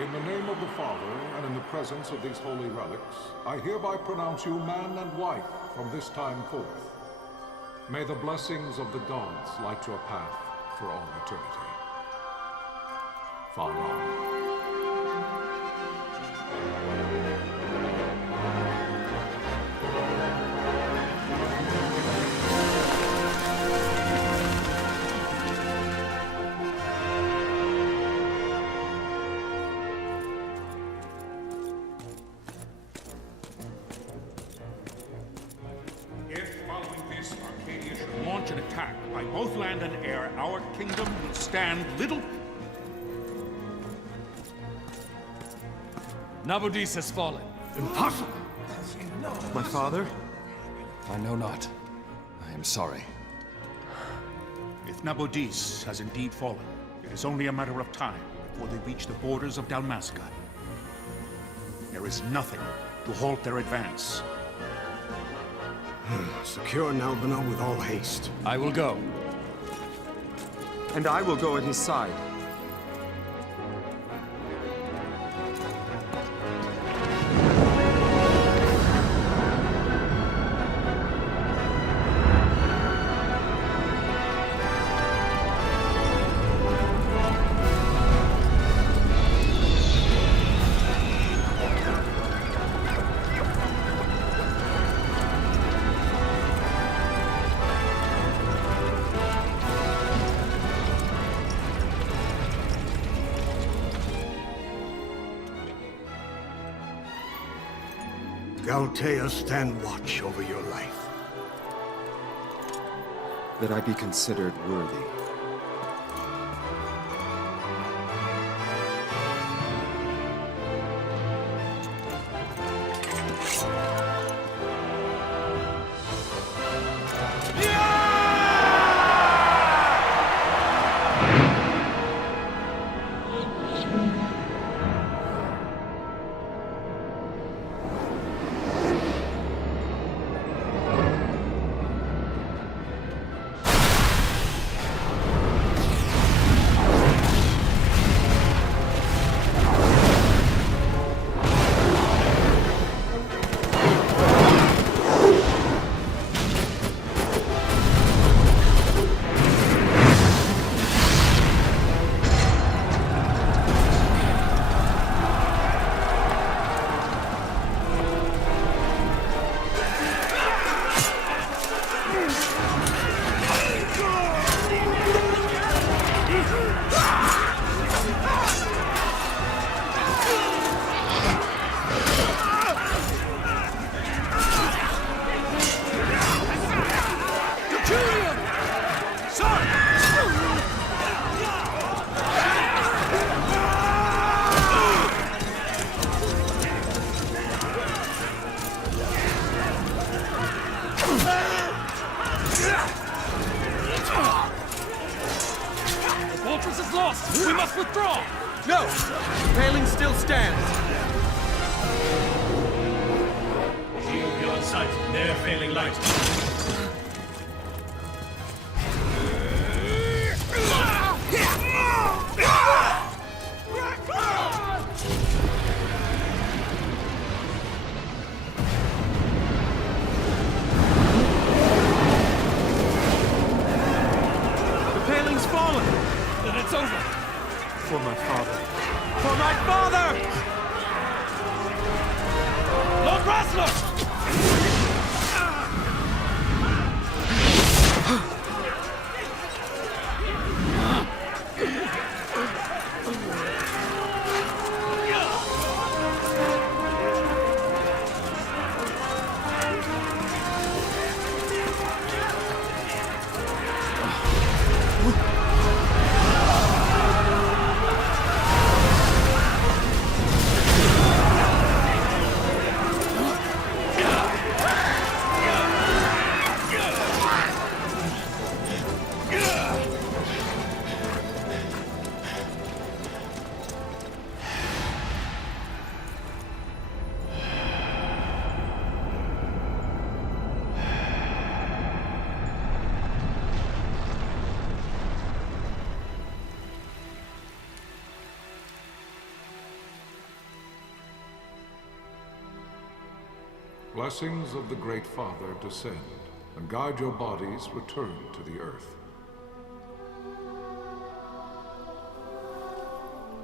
In the name of the Father, and in the presence of these holy relics, I hereby pronounce you man and wife from this time forth. May the blessings of the gods light your path for all eternity. Far on. Launch an attack by both land and air, our kingdom will stand little. Nabudis has fallen. Impossible! My father? I know not. I am sorry. If Nabudis has indeed fallen, it is only a matter of time before they reach the borders of Dalmasca. There is nothing to halt their advance. Secure Nalbina with all haste. I will go. And I will go at his side. Galtea, stand watch over your life. That I be considered worthy. We must withdraw! No! The paling still stands! Shield beyond sight, near failing light. The paling's fallen! Then it's over! For my father. For my father! Lord Rasler! blessings of the Great Father descend, and guide your bodies return to the earth.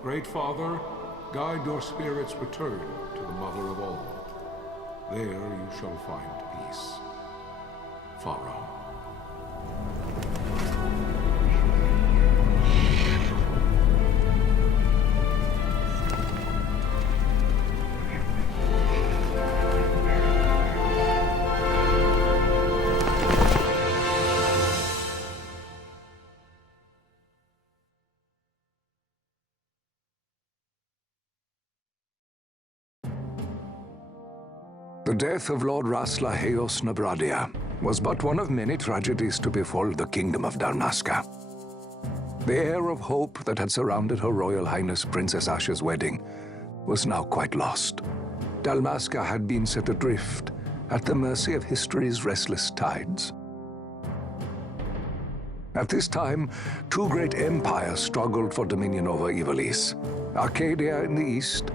Great Father, guide your spirits return to the Mother of all. There you shall find peace. Pharaoh. The death of Lord Raslaheos Nabradia was but one of many tragedies to befall the Kingdom of Dalmasca. The air of hope that had surrounded Her Royal Highness Princess Asha's wedding was now quite lost. Dalmasca had been set adrift at the mercy of history's restless tides. At this time, two great empires struggled for dominion over Ivalice: Arcadia in the east,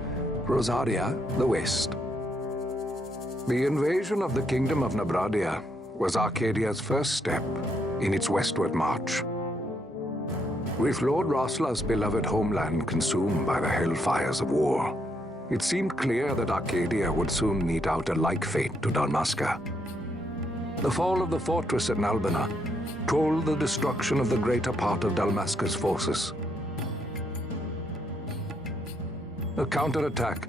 Rosaria the west. The invasion of the Kingdom of Nabradia was Arcadia's first step in its westward march. With Lord Rasla's beloved homeland consumed by the hellfires of war, it seemed clear that Arcadia would soon mete out a like fate to Dalmasca. The fall of the fortress at Nalbina told the destruction of the greater part of Dalmasca's forces. A counterattack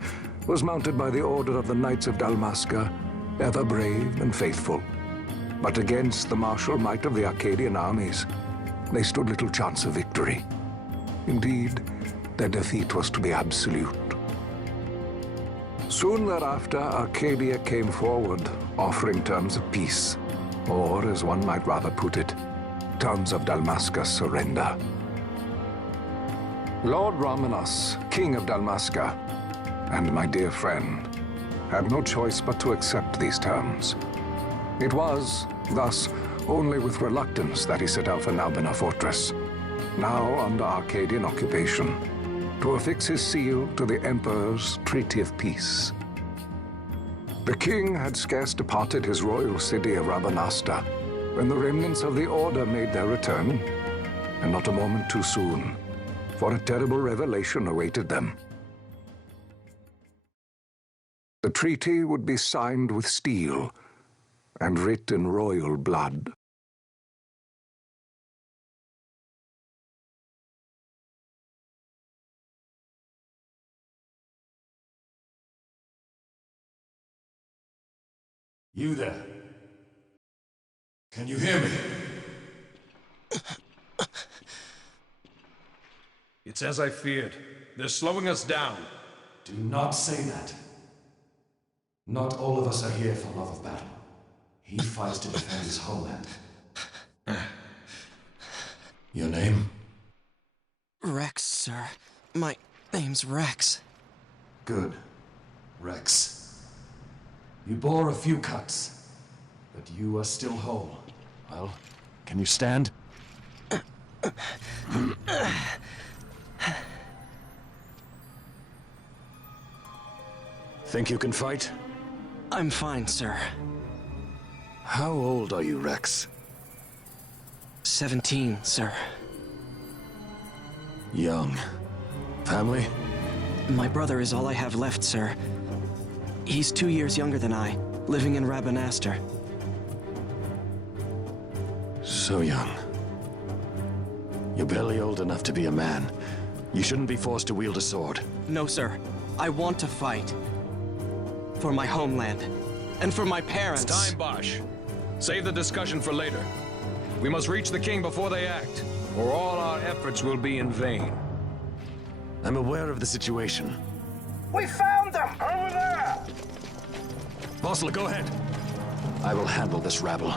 was mounted by the order of the Knights of Dalmasca, ever brave and faithful. But against the martial might of the Arcadian armies, they stood little chance of victory. Indeed, their defeat was to be absolute. Soon thereafter, Arcadia came forward, offering terms of peace, or, as one might rather put it, terms of Dalmasca's surrender. Lord Ramenas, King of Dalmasca, and my dear friend, had no choice but to accept these terms. It was, thus, only with reluctance that he set out for Nalbina Fortress, now under Arcadian occupation, to affix his seal to the Emperor's Treaty of Peace. The king had scarce departed his royal city of Rabanasta when the remnants of the Order made their return, and not a moment too soon, for a terrible revelation awaited them. The treaty would be signed with steel and writ in royal blood. You there? Can you hear me? It's as I feared. They're slowing us down. Do not say that. Not all of us are here for love of battle. He fights to defend his homeland. Your name? Rex, sir. My name's Rex. Good. Rex. You bore a few cuts, but you are still whole. Well, can you stand? Think you can fight? I'm fine, sir. How old are you, Rex? 17, sir. Young. Family? My brother is all I have left, sir. He's 2 years younger than I, living in Rabanastre. So young. You're barely old enough to be a man. You shouldn't be forced to wield a sword. No, sir. I want to fight. For my homeland. And for my parents. It's time, Bosch. Save the discussion for later. We must reach the king before they act, or all our efforts will be in vain. I'm aware of the situation. We found them! Over there! Vossler, go ahead. I will handle this rabble.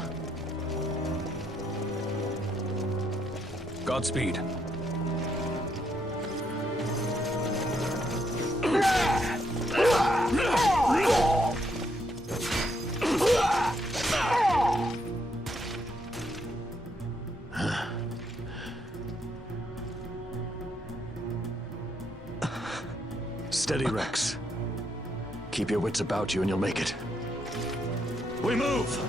Godspeed. Steady, Rex. Keep your wits about you and you'll make it. We move!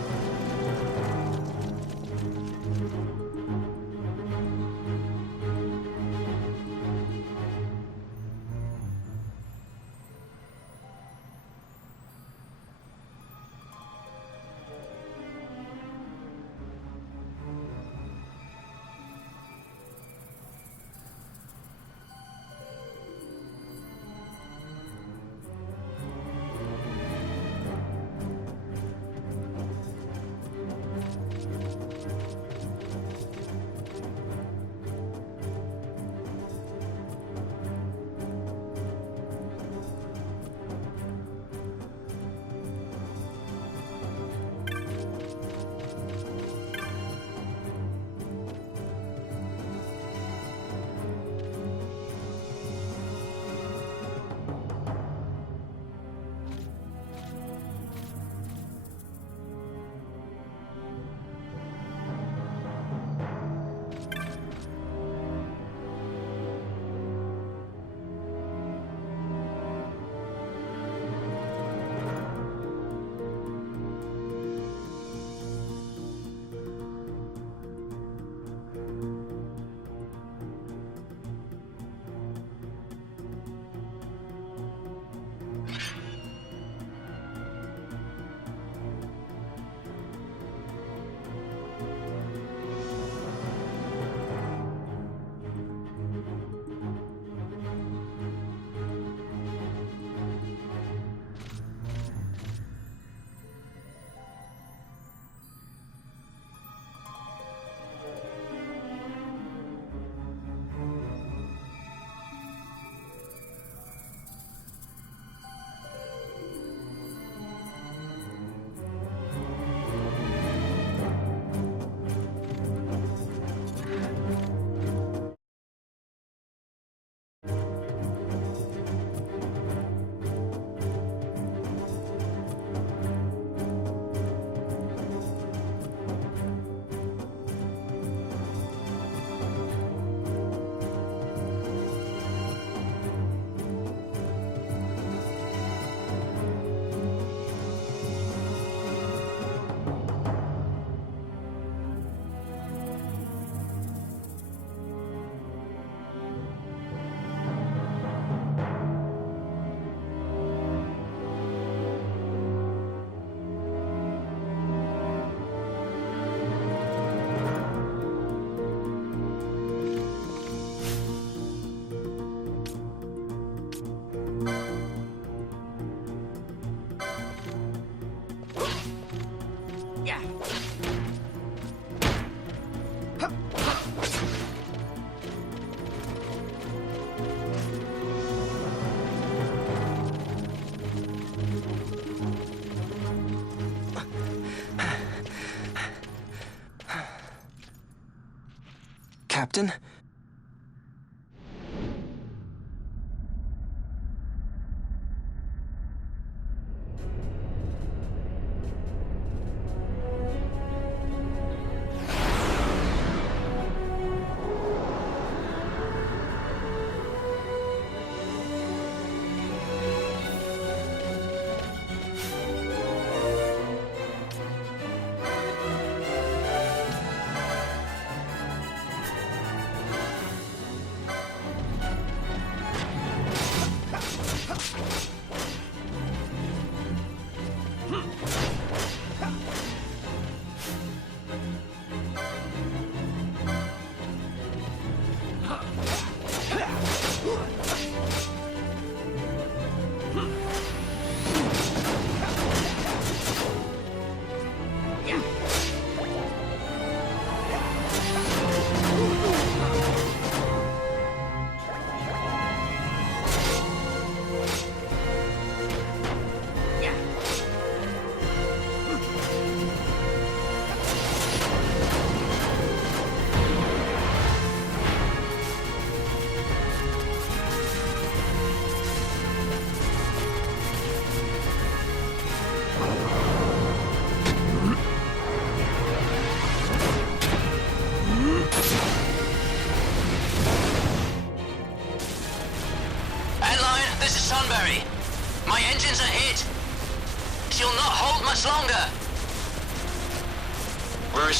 Captain?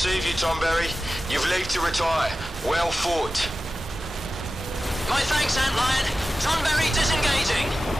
receive you, Tomberry. You've leave to retire. Well fought. My thanks, Antlion. Tonberry disengaging.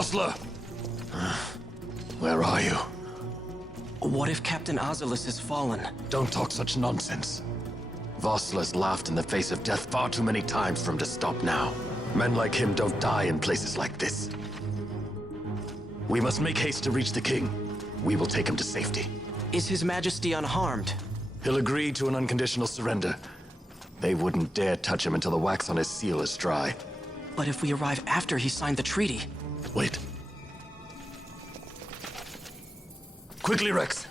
Vossler! Where are you? What if Captain Ozilus has fallen? Don't talk such nonsense. Vossler's laughed in the face of death far too many times for him to stop now. Men like him don't die in places like this. We must make haste to reach the king. We will take him to safety. Is His Majesty unharmed? He'll agree to an unconditional surrender. They wouldn't dare touch him until the wax on his seal is dry. But if we arrive after he signed the treaty... Wait. Quickly, Rex!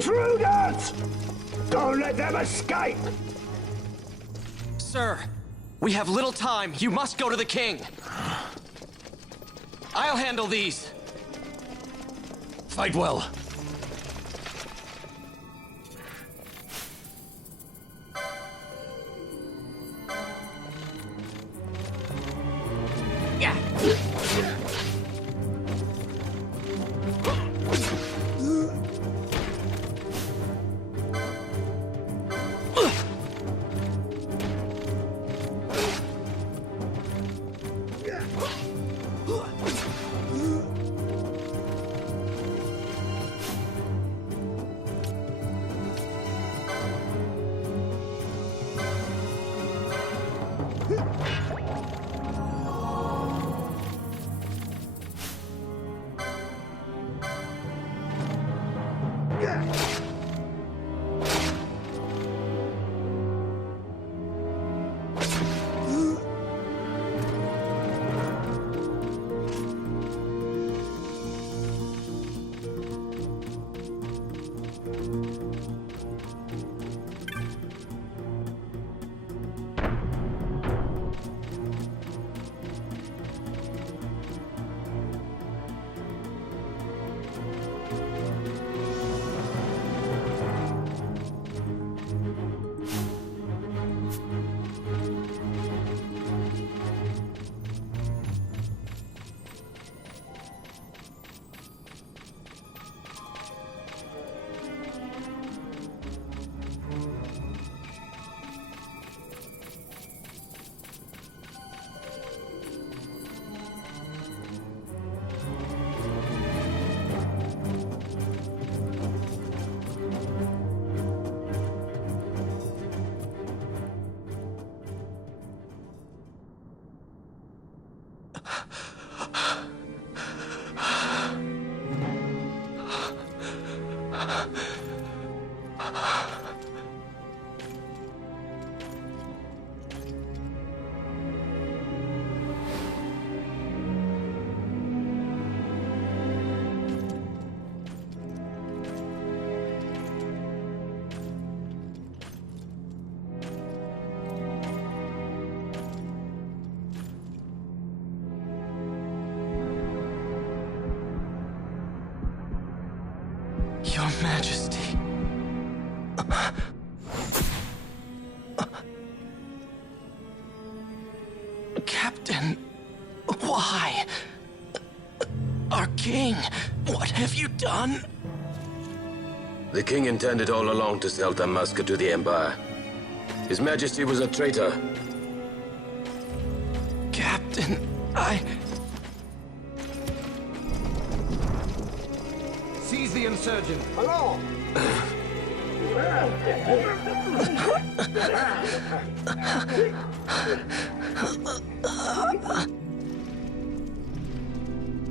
Intruders! Don't let them escape! Sir, we have little time. You must go to the king. I'll handle these. Fight well. Your Majesty. Captain, why? Our king, what have you done? The king intended all along to sell Dalmasca to the Empire. His Majesty was a traitor. Captain, Seize the insurgent. Hello!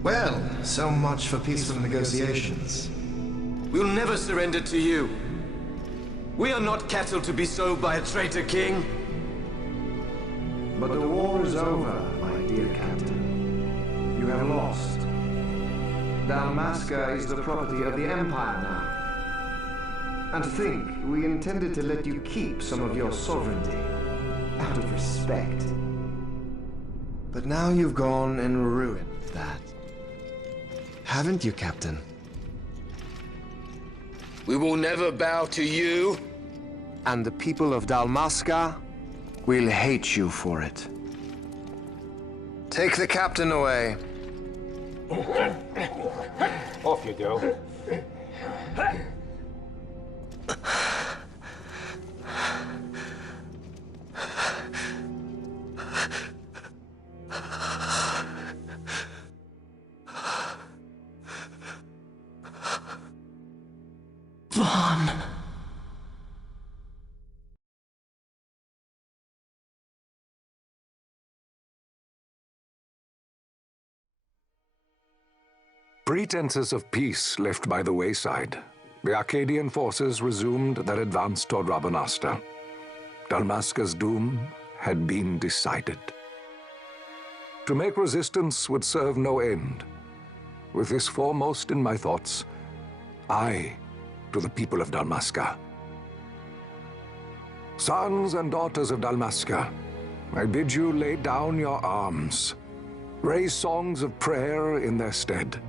Well, so much for peaceful negotiations. We'll never surrender to you. We are not cattle to be sold by a traitor king. But the war is over, my dear Captain. You have lost. Dalmasca is the property of the Empire now. And to think, we intended to let you keep some of your sovereignty, out of respect. But now you've gone and ruined that. Haven't you, Captain? We will never bow to you. And the people of Dalmasca will hate you for it. Take the captain away. Off you go. Vaughn. Pretenses of peace left by the wayside, the Arcadian forces resumed their advance toward Rabanasta. Dalmasca's doom had been decided. To make resistance would serve no end. With this foremost in my thoughts, I to the people of Dalmasca. Sons and daughters of Dalmasca, I bid you lay down your arms. Raise songs of prayer in their stead.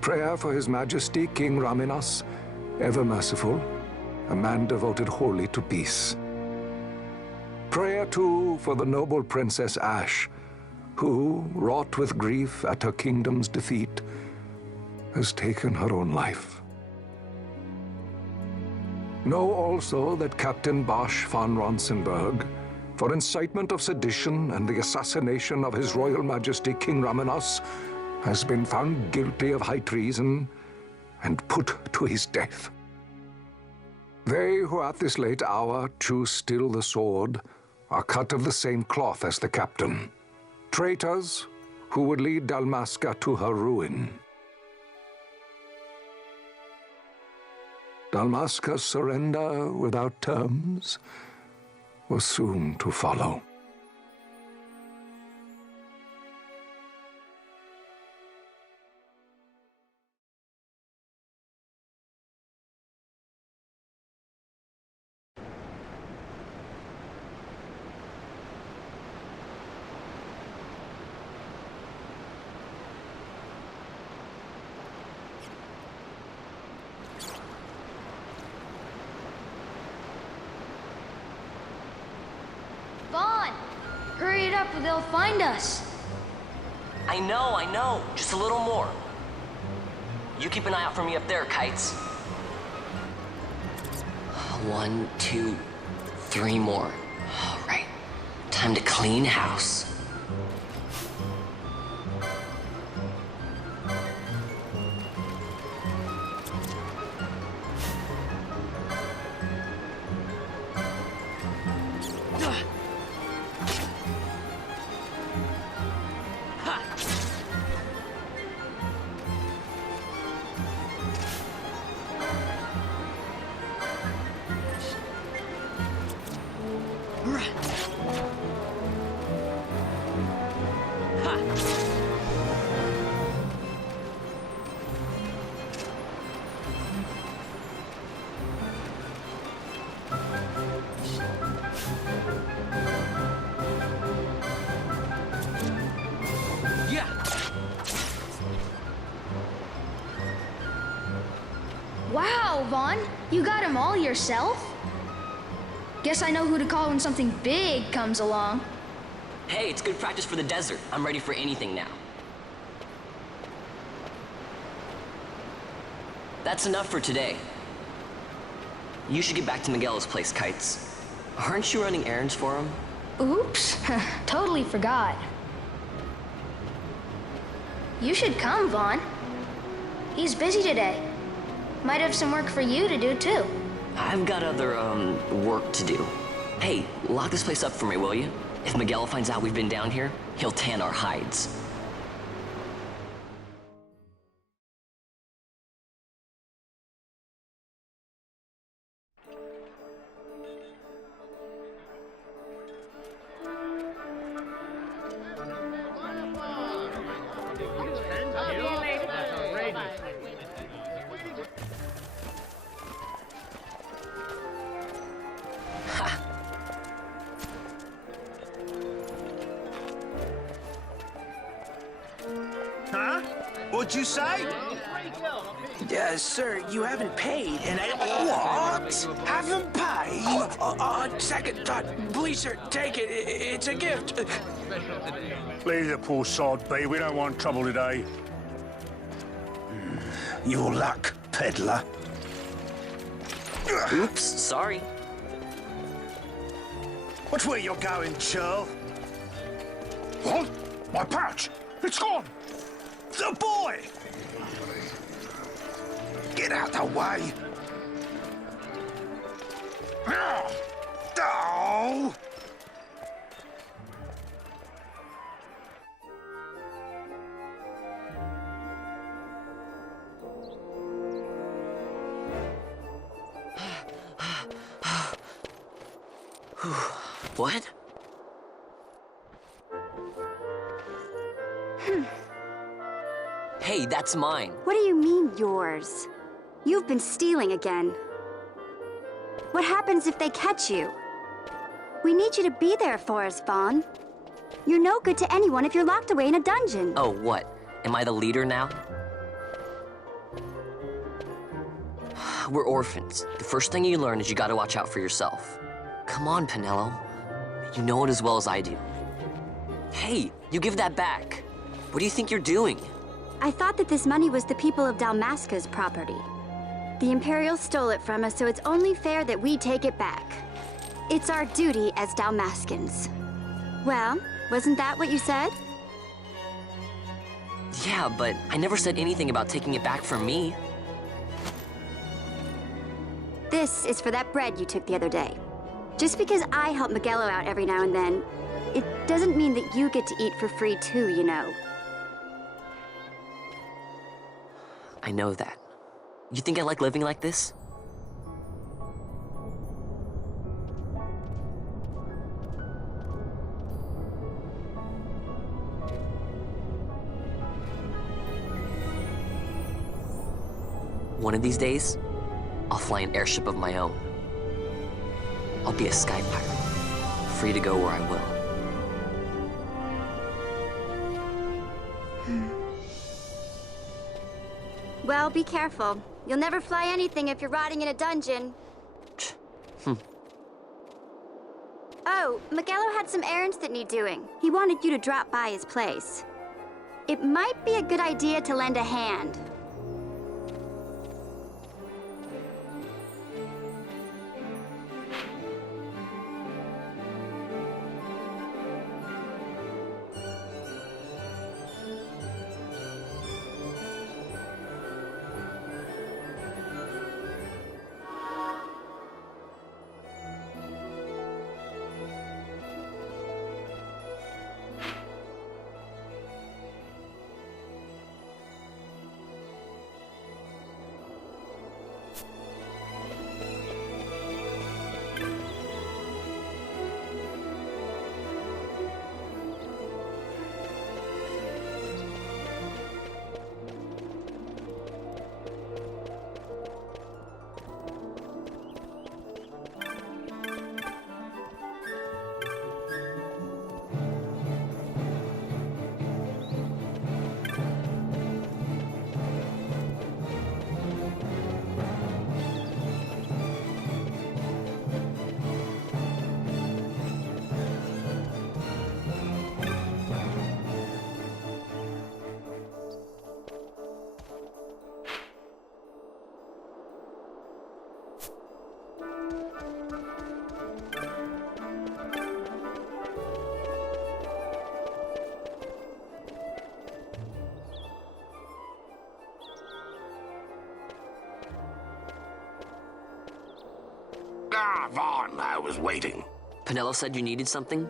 Prayer for His Majesty King Raminas, ever merciful, a man devoted wholly to peace. Prayer, too, for the noble Princess Ash, who, wrought with grief at her kingdom's defeat, has taken her own life. Know also that Captain Bosch von Ronsenberg, for incitement of sedition and the assassination of His Royal Majesty King Raminas, has been found guilty of high treason and put to his death. They who at this late hour choose still the sword are cut of the same cloth as the captain. Traitors who would lead Dalmasca to her ruin. Dalmasca's surrender without terms was soon to follow. Vaughn! Hurry it up or they'll find us. I know. Just a little more. You keep an eye out for me up there, Kites. 1, 2, 3 more. All right. Time to clean house. Wow, Vaughn, you got them all yourself? Guess I know who to call when something big comes along. Hey, it's good practice for the desert. I'm ready for anything now. That's enough for today. You should get back to Miguel's place, Kites. Aren't you running errands for him? Oops, totally forgot. You should come, Vaughn. He's busy today. Might have some work for you to do, too. I've got other, work to do. Hey, lock this place up for me, will you? If Miguel finds out we've been down here, he'll tan our hides. Huh? What'd you say? Sir, you haven't paid, and I... What? Haven't paid? On second thought, please, sir, take it. It's a gift. Leave the poor sod be. We don't want trouble today. Your luck, peddler. Oops, sorry. Watch where you're going, churl. What? My pouch! It's gone! The boy! Get out the way! Oh! What? Hey, that's mine. What do you mean, yours? You've been stealing again. What happens if they catch you? We need you to be there for us, Vaughn. You're no good to anyone if you're locked away in a dungeon. Oh, what? Am I the leader now? We're orphans. The first thing you learn is you gotta watch out for yourself. Come on, Pinello. You know it as well as I do. Hey, you give that back. What do you think you're doing? I thought that this money was the people of Dalmasca's property. The Imperials stole it from us, so it's only fair that we take it back. It's our duty as Dalmascans. Well, wasn't that what you said? Yeah, but I never said anything about taking it back from me. This is for that bread you took the other day. Just because I help Miguelo out every now and then, it doesn't mean that you get to eat for free too, you know. I know that. You think I like living like this? One of these days, I'll fly an airship of my own. I'll be a sky pirate, free to go where I will. Well, be careful. You'll never fly anything if you're rotting in a dungeon. Oh, Miguelo had some errands that need doing. He wanted you to drop by his place. It might be a good idea to lend a hand. Vaughn, I was waiting. Pinello said you needed something?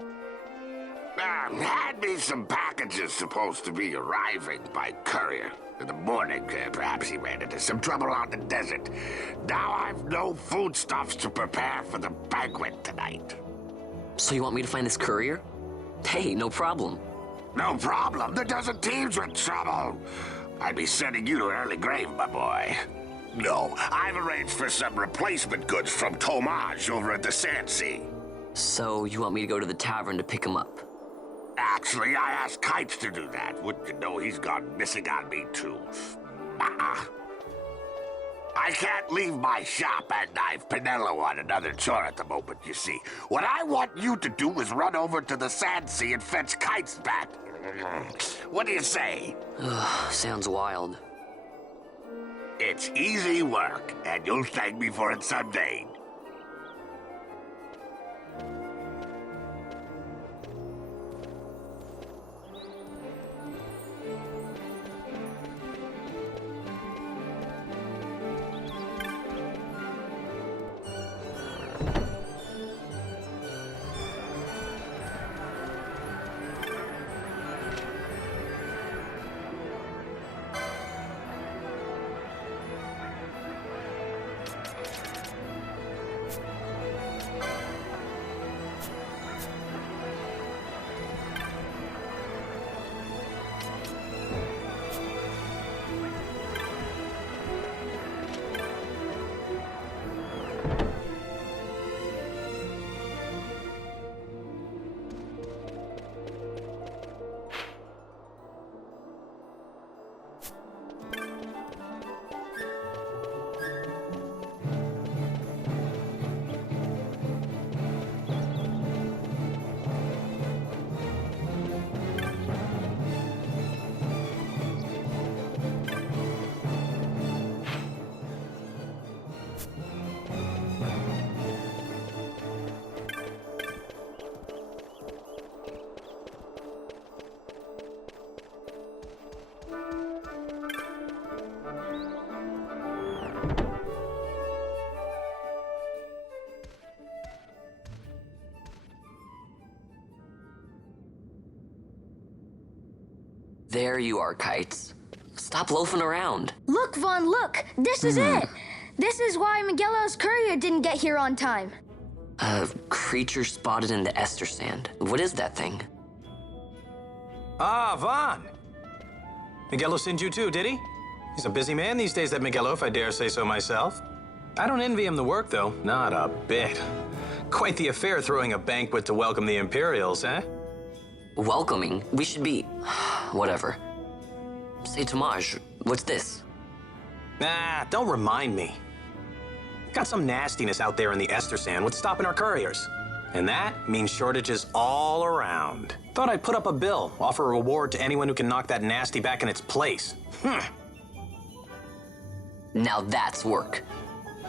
Had me some packages supposed to be arriving by courier. In the morning, perhaps he ran into some trouble out in the desert. Now I've no foodstuffs to prepare for the banquet tonight. So you want me to find this courier? Hey, no problem. No problem. The desert teems with trouble. I'd be sending you to an early grave, my boy. No, I've arranged for some replacement goods from Tomage over at the Sandsea. So you want me to go to the tavern to pick him up? Actually, I asked Kites to do that. Wouldn't you know he's gone missing on me, too. I can't leave my shop, and I've Pinello on another chore at the moment, you see. What I want you to do is run over to the Sandsea and fetch Kites back. What do you say? Sounds wild. It's easy work, and you'll thank me for it someday. There you are, Kites. Stop loafing around. Look, Vaughn, look! This is it! This is why Miguelo's courier didn't get here on time. A creature spotted in the Ester Sand. What is that thing? Ah, Vaughn! Miguelo sent you too, did he? He's a busy man these days, that Miguelo, if I dare say so myself. I don't envy him the work, though. Not a bit. Quite the affair throwing a banquet to welcome the Imperials, eh? Welcoming? We should be... whatever. Say, Tomaj, what's this? Nah, don't remind me. Got some nastiness out there in the Ester Sand. What's stopping our couriers? And that means shortages all around. Thought I'd put up a bill, offer a reward to anyone who can knock that nasty back in its place. Now that's work.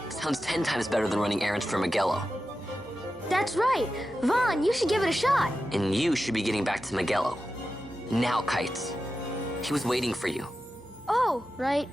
Sounds 10 times better than running errands for Miguelo. That's right. Vaughn, you should give it a shot. And you should be getting back to Miguelo. Now, Kites. He was waiting for you. Oh, right.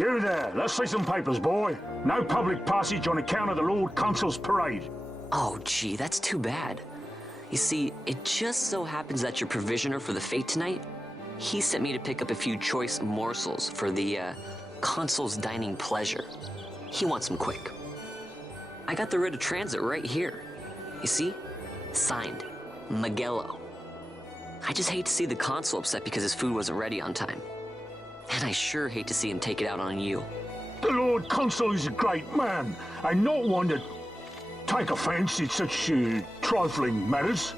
You there, let's see some papers, boy. No public passage on account of the Lord Consul's parade. Oh, gee, that's too bad. You see, it just so happens that your provisioner for the fete tonight, he sent me to pick up a few choice morsels for the, Consul's dining pleasure. He wants them quick. I got the writ of transit right here. You see? Signed, Magello. I just hate to see the Consul upset because his food wasn't ready on time. And I sure hate to see him take it out on you. The Lord Consul is a great man, and not one to take offense in such trifling matters.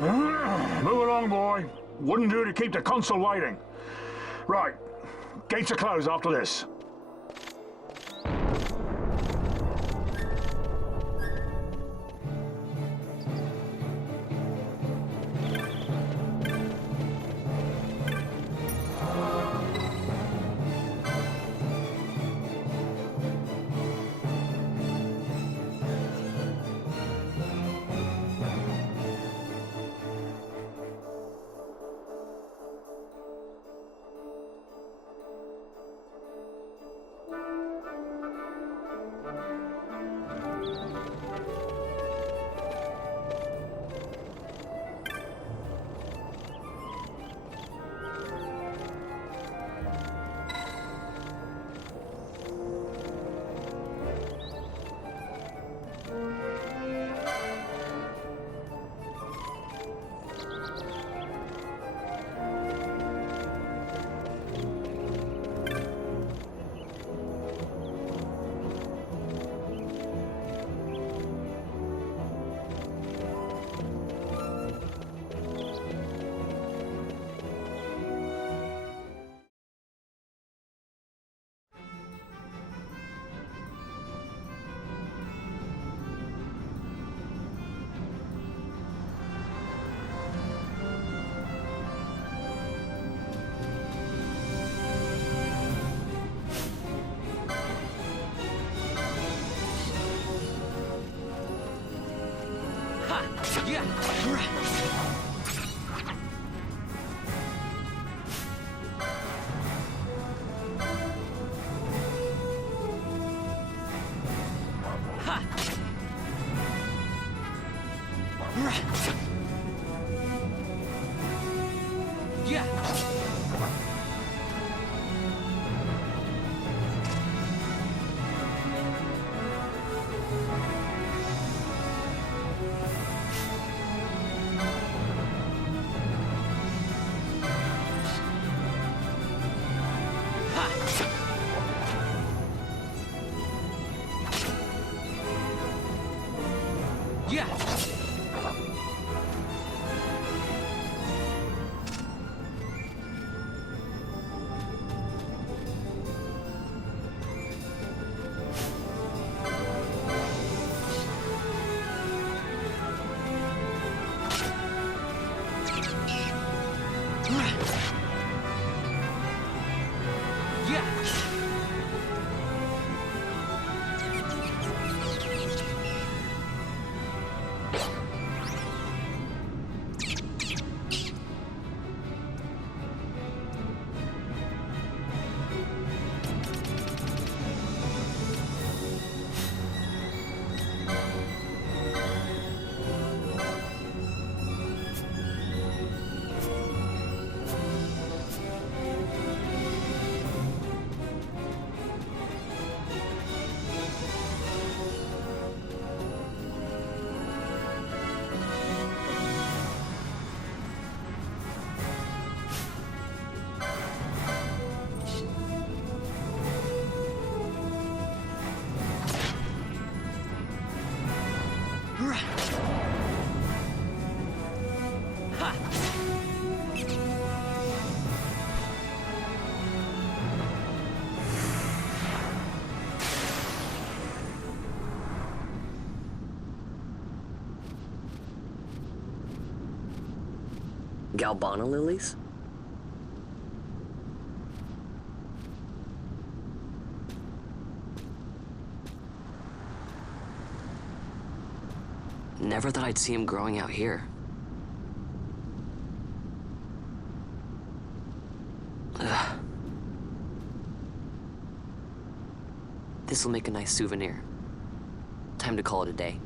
Move along, boy. Wouldn't do to keep the Consul waiting. Right. Gates are closed after this. Galbana lilies? never thought I'd see him growing out here. Ugh. This'll make a nice souvenir. Time to call it a day.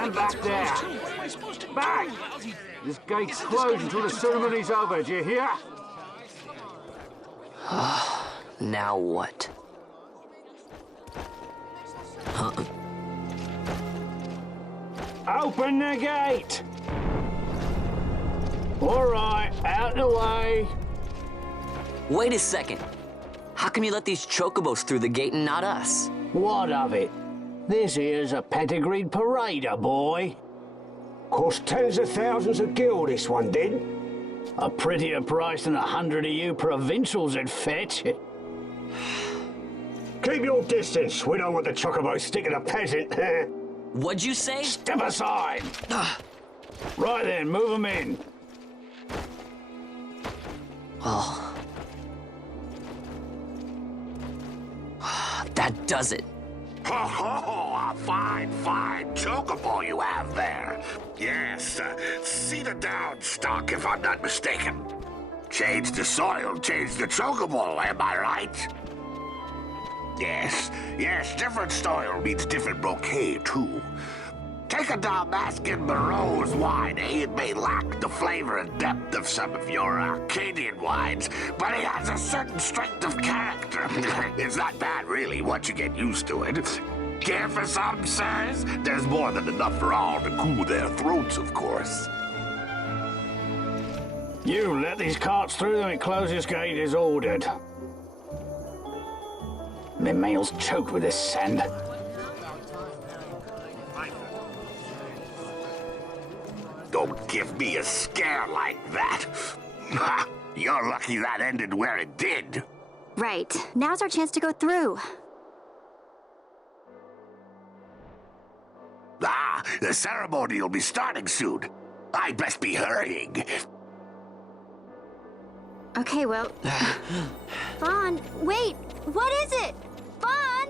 Stand back there. What am I supposed to Back! do? This gate's closed until the ceremony's over, do you hear? Now what? Huh? Open the gate! All right, out the way. Wait a second. How come you let these chocobos through the gate and not us? What of it? This here's a pedigreed parader, boy. Cost tens of thousands of gil, this one did. A prettier price than 100 of you provincials would fetch. Keep your distance. We don't want the chocobo sticking a peasant. What'd you say? Step aside. Right then, move them in. Oh. That does it. Oh, a fine chocobo you have there. Yes, cedar down stock, if I'm not mistaken. Change the soil, change the chocobo, am I right? Yes, different soil means different bouquet, too. Take a Dalmascan Moreau's wine, It may lack the flavor and depth of some of your Arcadian wines, but it has a certain strength of character. It's not bad, really, once you get used to it. Care for some, sirs? There's more than enough for all to cool their throats, of course. You let these carts through and close this gate as ordered. My mail's choked with this sand. Don't give me a scare like that. You're lucky that ended where it did. Right. Now's our chance to go through. The ceremony will be starting soon. I'd best be hurrying. Okay, well... Vaughn, wait! What is it? Vaughn!